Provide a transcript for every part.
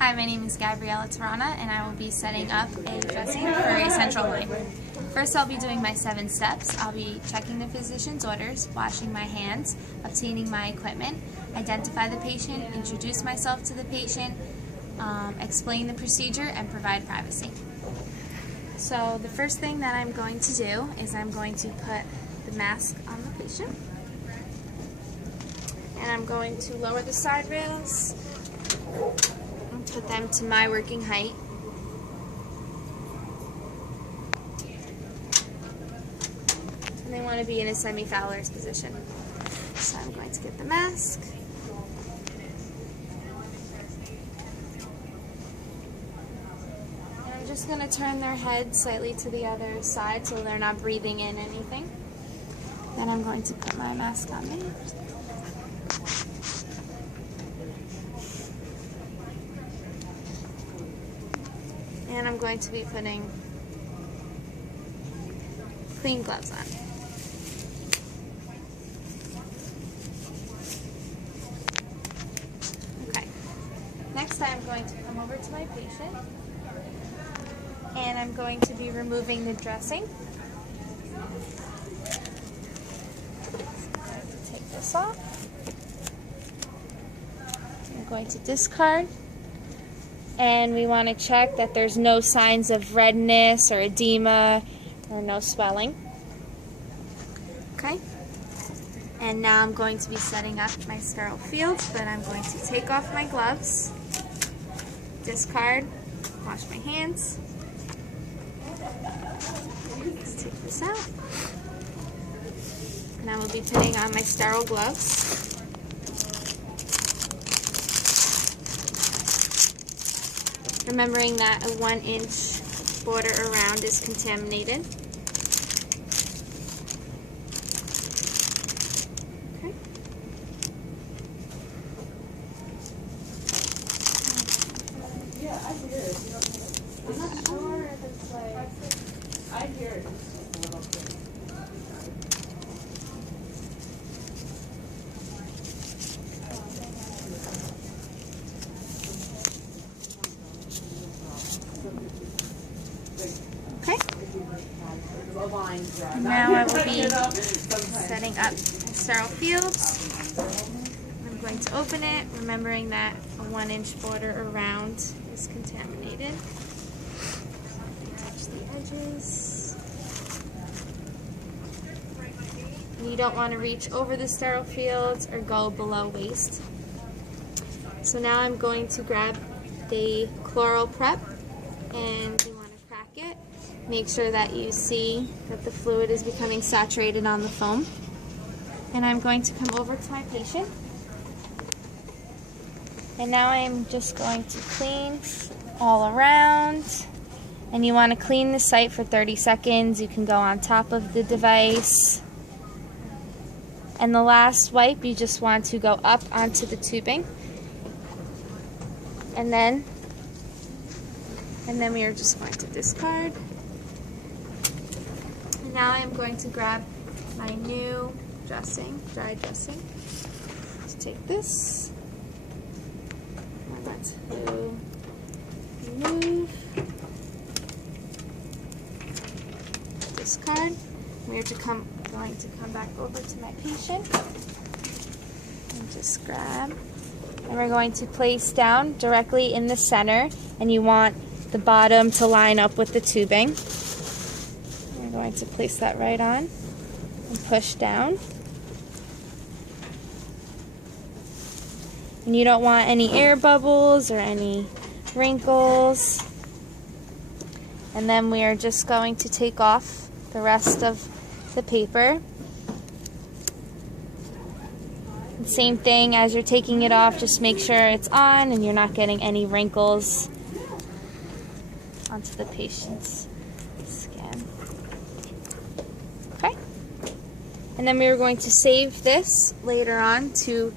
Hi, my name is Gabriella Tarana, and I will be setting up a dressing for a central line. First, I'll be doing my 7 steps. I'll be checking the physician's orders, washing my hands, obtaining my equipment, identify the patient, introduce myself to the patient, explain the procedure, and provide privacy. So the first thing that I'm going to do is I'm going to put the mask on the patient, and I'm going to lower the side rails and put them to my working height. And they want to be in a semi-Fowler's position. So I'm going to get the mask. And I'm just going to turn their head slightly to the other side so they're not breathing in anything. Then I'm going to put my mask on me. And I'm going to be putting clean gloves on. Okay. Next I'm going to come over to my patient, and I'm going to be removing the dressing. I'm going to take this off. I'm going to discard. And we want to check that there's no signs of redness or edema or no swelling. Okay. And now I'm going to be setting up my sterile fields, but I'm going to take off my gloves, discard, wash my hands. Let's take this out. And I will be putting on my sterile gloves. Remembering that a 1-inch border around is contaminated. Okay. Yeah, I hear it. I'm not sure if it's like, I hear it. It's just a little bit. Okay. Now I will be setting up my sterile fields. I'm going to open it, remembering that a 1-inch border around is contaminated. Touch the edges. And you don't want to reach over the sterile fields or go below waist. So now I'm going to grab the chloral prep, and you want to crack it. Make sure that you see that the fluid is becoming saturated on the foam. And I'm going to come over to my patient. And now I'm just going to clean all around. And you want to clean the site for 30 seconds. You can go on top of the device. And the last wipe, you just want to go up onto the tubing. And then we are just going to discard. And now I am going to grab my new dressing, dry dressing. Just take this. I'm going to remove, discard. We are going to come back over to my patient and just grab. And we're going to place down directly in the center, and you want the bottom to line up with the tubing. We're going to place that right on and push down. And you don't want any air bubbles or any wrinkles. And then we are just going to take off the rest of the paper. Same thing, as you're taking it off, just make sure it's on and you're not getting any wrinkles onto the patient's skin. Okay. And then we are going to save this later on to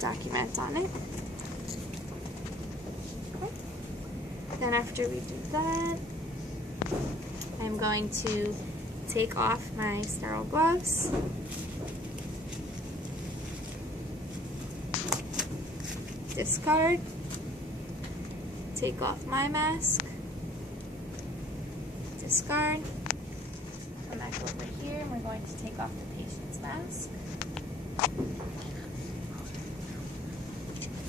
document on it. Okay. Then after we do that, I'm going to take off my sterile gloves. Discard. take off my mask, discard, come back over here, and we're going to take off the patient's mask.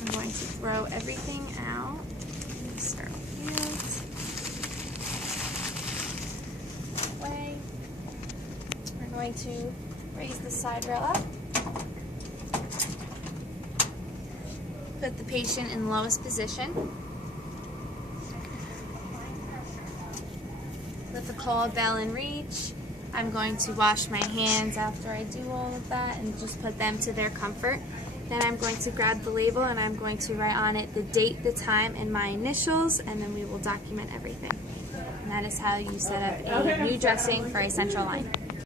I'm going to throw everything out. Sterile fields. That way. We're going to raise the side rail up. Put the patient in lowest position. Let the call bell in reach. I'm going to wash my hands after I do all of that and just put them to their comfort. Then I'm going to grab the label and I'm going to write on it the date, the time, and my initials, and then we will document everything. And that is how you set up a new dressing for a central line.